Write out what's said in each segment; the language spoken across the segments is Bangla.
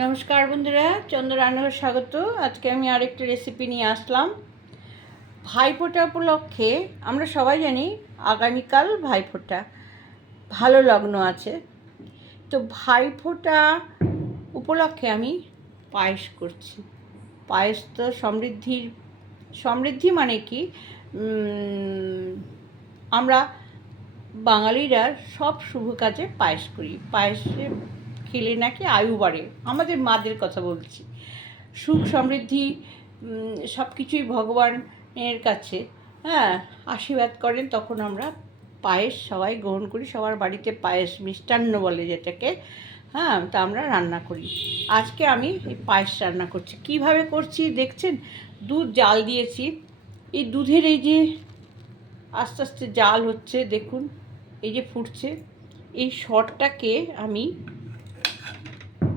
নমস্কার বন্ধুরা, চন্দ্র রান্নাঘর স্বাগত। আজকে আমি আরেকটা রেসিপি নিয়ে আসলাম। ভাইফোঁটা উপলক্ষে আমরা সবাই জানি আগামীকাল ভাইফোঁটা। ভালো লগ্ন আছে। তো ভাইফোঁটা উপলক্ষে আমি পায়েস করছি। পায়েস তো সমৃদ্ধির, সমৃদ্ধি মানে কি? আমরা বাঙালিরা সব শুভ কাজে পায়েস করি। পায়েসে খেলে নাকি আয়ু বাড়ে। আমাদের মাদের কথা বলছি। সুখ সমৃদ্ধি সব কিছুই ভগবানের কাছে। হ্যাঁ আশীর্বাদ করেন, তখন আমরা পায়েস সবাই গ্রহণ করি। সবার বাড়িতে পায়েস মিষ্টান্ন বলে যেটাকে। হ্যাঁ তা আমরা রান্না করি। আজকে আমি পায়েস রান্না করছি। কীভাবে করছি দেখছেন? দুধ জাল দিয়েছি। এই দুধের এই যে আস্তে আস্তে জাল হচ্ছে, দেখুন, এই যে ফুটছে। এই শটটাকে আমি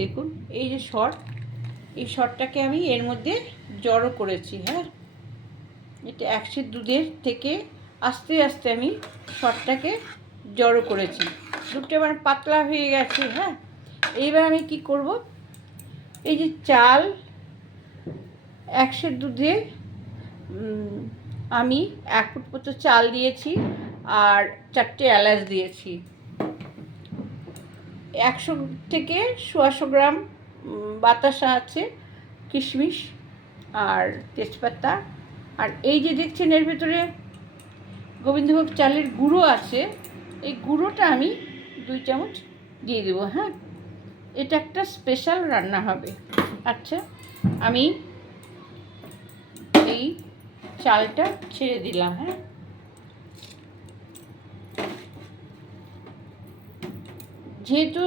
দেখুন, এই যে শট, এই শটটাকে আমি এর মধ্যে জড়ো করেছি হ্যাঁ? এটা একশো দুধের থেকে আস্তে আস্তে আমি শটটাকে জড়ো করেছি। দুধটা এবার পাতলা হয়ে গেছে হ্যাঁ? এইবার আমি কি করব? এই যে চাল একশো দুধে আমি এক ফুট মতো চাল দিয়েছি আর চারটে এলাচ দিয়েছি। একশো থেকে সোয়াশো গ্রাম বাতাসা আছে, কিশমিশ আর তেজপাতা। আর এই যে দেখছেন, এর ভেতরে গোবিন্দভোগ চালের গুঁড়ো আছে, এই গুঁড়োটা আমি দুই চামচ দিয়ে দেবো হ্যাঁ? এটা একটা স্পেশাল রান্না হবে। আচ্ছা আমি এই চালটা ছেড়ে দিলাম হ্যাঁ? যেহেতু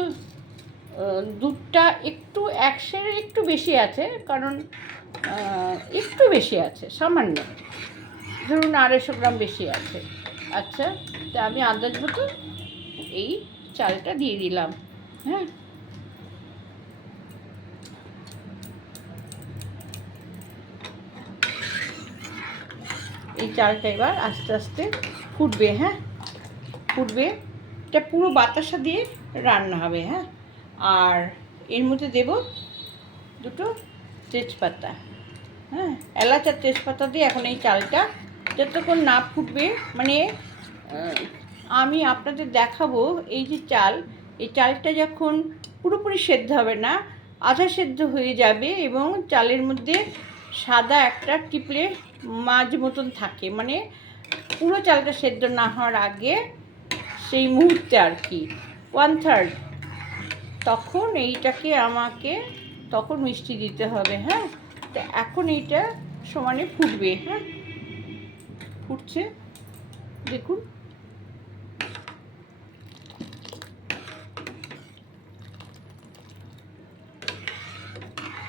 দুধটা একটু একশের একটু বেশি আছে, কারণ একটু বেশি আছে, সামান্য। ধরুন আড়াইশো গ্রাম বেশি আছে। আচ্ছা তা আমি আন্দাজ মতো এই চালটা দিয়ে দিলাম হ্যাঁ? এই চালটা এবার আস্তে আস্তে ফুটবে হ্যাঁ? ফুটবে, এটা পুরো বাতাসা দিয়ে রান্না হবে হ্যাঁ? আর এর মধ্যে দেব দুটো তেজপাতা হ্যাঁ? এলাচ আর তেজপাতা দিয়ে এখন এই চালটা যতক্ষণ না ফুটবে মানে আমি আপনাদের দেখাবো এই যে চাল, এই চালটা যখন পুরোপুরি সেদ্ধ হবে না, আধা সেদ্ধ হয়ে যাবে এবং চালের মধ্যে সাদা একটা টিপলে মাঝ মতন থাকে মানে পুরো চালটা সেদ্ধ না হওয়ার আগে সেই মুহূর্তে আর কি। ওয়ান থার্ড তখন এইটাকে আমাকে, তখন মিষ্টি দিতে হবে হ্যাঁ? তো এখন এইটা সমানে ফুটবে হ্যাঁ? ফুটছে, দেখুন।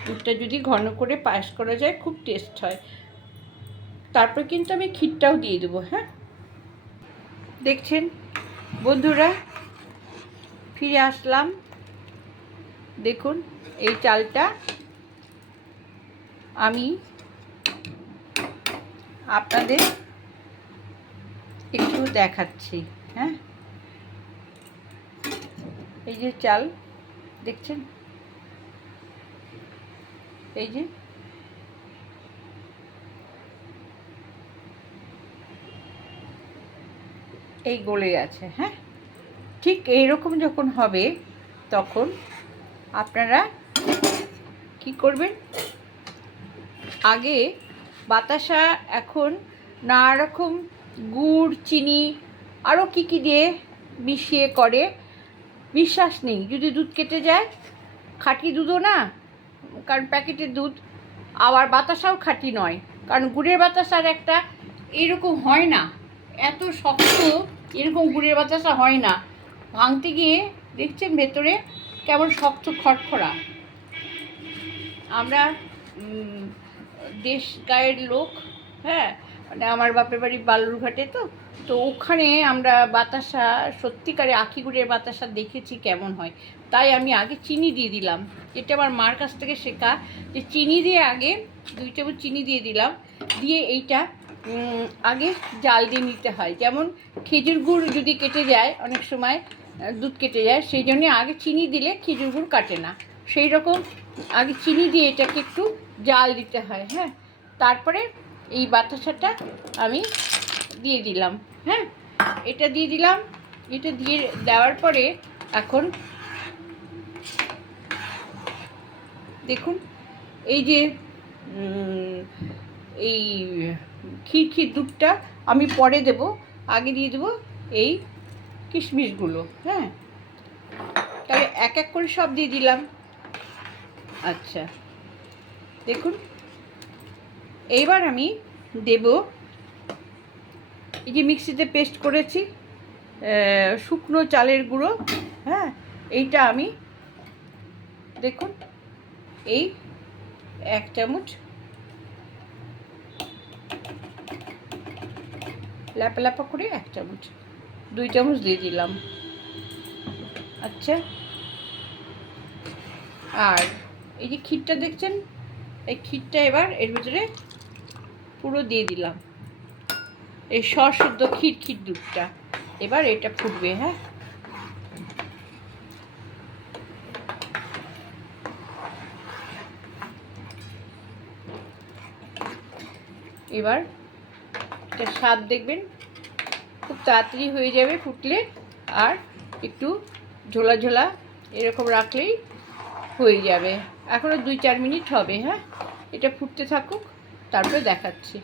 দুধটা যদি ঘন করে পায়েস করা যায়, খুব টেস্ট হয়। তারপর কিন্তু আমি ক্ষীরটাও দিয়ে দেবো হ্যাঁ? দেখছেন? বন্ধুরা ফিরে আসলাম। দেখুন, এই চালটা আমি আপনাদের একটু দেখাচ্ছি হ্যাঁ? এই যে চাল, দেখছেন? এই যে এই গলে আছে হ্যাঁ? ঠিক এই রকম যখন হবে, তখন আপনারা কি করবেন? আগে বাতাসা এখন নানা রকম গুড়, চিনি আরও কী কী দিয়ে মিশিয়ে করে, বিশ্বাস নেই। যদি দুধ কেটে যায়, খাঁটি দুধও না, কারণ প্যাকেটের দুধ। আবার বাতাসাও খাঁটি নয়, কারণ গুড়ের বাতাসার একটা এরকম হয় না। এত শক্ত, এরকম গুড়ের বাতাসা হয় না। ভাঙতে গিয়ে দেখছেন ভেতরে কেমন শক্ত খড়খড়া। আমরা দেশ গায়ের লোক হ্যাঁ মানে আমার বাপের বাড়ি বালুরঘাটে তো তো ওখানে আমরা বাতাসা, সত্যিকারে আখি গুড়ের বাতাসা দেখেছি কেমন হয়। তাই আমি আগে চিনি দিয়ে দিলাম। এটা আমার মার কাছ থেকে শেখা, যে চিনি দিয়ে আগে, দুই চামচ চিনি দিয়ে দিলাম, দিয়ে এইটা আগে জাল দিয়ে নিতে হয়। যেমন খেজুর গুড় যদি কেটে যায় অনেক সময় দুধ কেটে যায়। সেই জন্য আগে চিনি দিলে খেজুর গুড় কাটে না। সেই রকম আগে চিনি দিয়ে এটাকে একটু জাল দিতে হয় হ্যাঁ? তারপরে এই বাতাসাটা আমি দিয়ে দিলাম হ্যাঁ? এটা দিয়ে দিলাম। এটা দিয়ে দেওয়ার পরে এখন দেখুন, এই যে এই ক্ষীর ক্ষীর দুধটা আমি পরে দেব। আগে দিয়ে দেবো এই কিশমিশগুলো হ্যাঁ? তাহলে এক এক করে সব দিয়ে দিলাম। আচ্ছা। দেখুন, এইবার আমি দেব এই যে মিক্সিতে পেস্ট করেছি শুকনো চালের গুঁড়ো হ্যাঁ? এইটা আমি, দেখুন, এই এক চামচ ল্যাপা ল্যাপা করে এক চামচ দুই চামচ দিয়ে দিলাম। আচ্ছা। আর এই যে ক্ষীরটা দেখছেন, এই ক্ষীরটা এবার এর ভিতরে পুরো দিয়ে দিলাম। এই সসুদ্ধ ক্ষীর ক্ষীর দুধটা। এবার এটা ফুটবে হ্যাঁ? এবার এটা স্বাদ দেখবেন। খুব তাড়াতাড়ি হয়ে যাবে ফুটলে। আর একটু ঝোলা ঝোলা এরকম রাখলেই হয়ে যাবে। এখনও দুই চার মিনিট হবে হ্যাঁ? এটা ফুটতে থাকুক, তারপরে দেখাচ্ছি।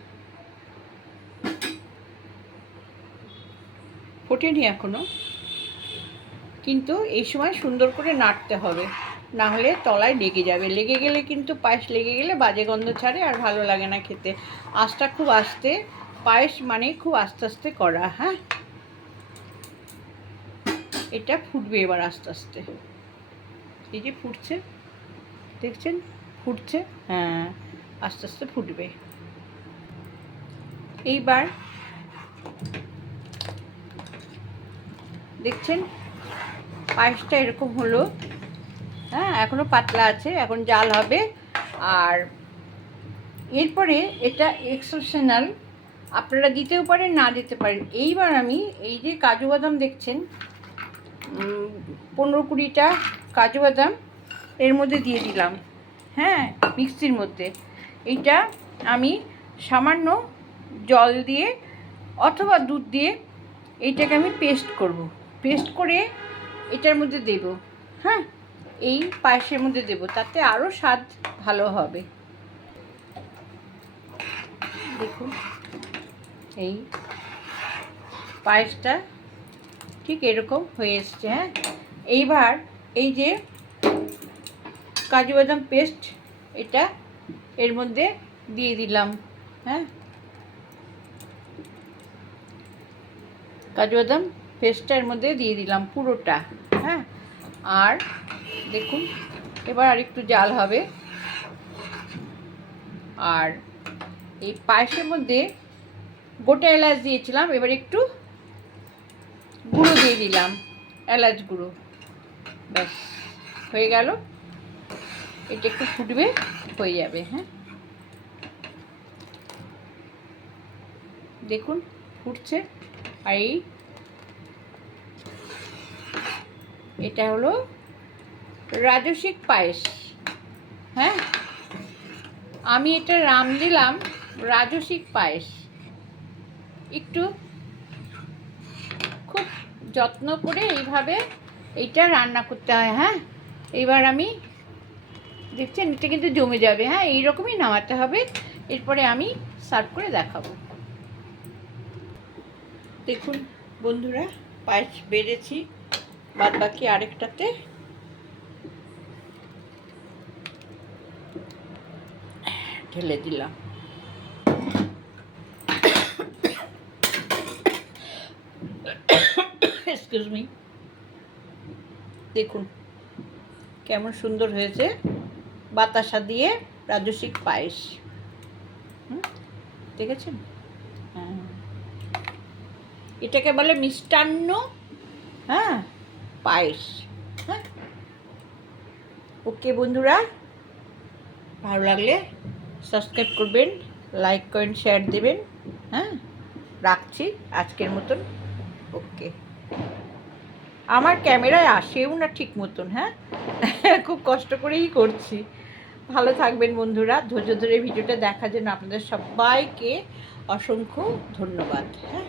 ফোটেনি এখনও কিন্তু এই সময় সুন্দর করে নাড়তে হবে। না হলে তলায় লেগে যাবে। লেগে গেলে কিন্তু পায়েস লেগে গেলে বাজে গন্ধ ছাড়ে আর ভালো লাগে না খেতে। আঁচটা খুব আস্তে পায়েস মানে খুব আস্তে আস্তে করা হ্যাঁ? এটা ফুটবে এবার আস্তে আস্তে। এই যে ফুটছে, দেখছেন? ফুটছে হ্যাঁ আস্তে আস্তে ফুটবে। এইবার দেখছেন? পায়েসটা এরকম হলো হ্যাঁ? এখনও পাতলা আছে, এখন জাল হবে। আর এরপরে এটা এক্সেপশনাল আপনারা দিতেও পারেন, না দিতে পারেন। এইবার আমি এই যে কাজু বাদাম দেখছেন পনেরো কুড়িটা কাজু বাদাম এর মধ্যে দিয়ে দিলাম। হ্যাঁ মিক্সির মধ্যে। এইটা আমি সামান্য জল দিয়ে অথবা দুধ দিয়ে এইটাকে আমি পেস্ট করব। পেস্ট করে এটার মধ্যে দেব। হ্যাঁ এই পায়েসের মধ্যে দেব। তাতে আরও স্বাদ ভালো হবে। দেখুন। এই পায়েসটা ঠিক এরকম হয়ে এসছে হ্যাঁ? এইবার এই যে কাজু বাদাম পেস্ট, এটা এর মধ্যে দিয়ে দিলাম হ্যাঁ? কাজু বাদাম পেস্টটা এর মধ্যে দিয়ে দিলাম পুরোটা হ্যাঁ? আর দেখুন, এবার আর একটু জাল হবে। আর এই পায়েসের মধ্যে গোটা এলাচ দিয়েছিলাম, এবার একটু গুঁড়ো দিয়ে দিলাম, এলাচ গুঁড়ো। ব্যাস, হয়ে গেল। এটা একটু ফুটবে, হয়ে যাবে হ্যাঁ। দেখুন, ফুটছে। আর এই এটা হলো রাজসিক পায়েস হ্যাঁ। আমি এটা রাম দিলাম রাজসিক পায়েস। একটু খুব যত্ন করে এইভাবে এইটা রান্না করতে হয় হ্যাঁ? এবার আমি দেখছেন, এটা কিন্তু জমে যাবে হ্যাঁ? এইরকমই নামাতে হবে। এরপরে আমি সার্ভ করে দেখাবো। দেখুন বন্ধুরা, পায়েস বেড়েছি বাদ বাকি আরেকটাতে। ঢেলে দিলাম। এক্সকিউজ মি দেখুন, কেমন সুন্দর হয়েছে বাতাসা দিয়ে রাজসিক পায়েস। দেখেছেন? হ্যাঁ। এটাকে বলে মিষ্টান্ন হ্যাঁ পায়েস। হ্যাঁ। ওকে বন্ধুরা, ভালো লাগলে সাবস্ক্রাইব করবেন, লাইক করেন, শেয়ার দেবেন হ্যাঁ। রাখছি আজকের মতন। ওকে। আমার ক্যামেরায় আসেও না ঠিক মতন হ্যাঁ? খুব কষ্ট করেই করছি। ভালো থাকবেন বন্ধুরা। ধৈর্য ধরে ভিডিওটা দেখার জন্য আপনাদের সবাইকে অসংখ্য ধন্যবাদ হ্যাঁ?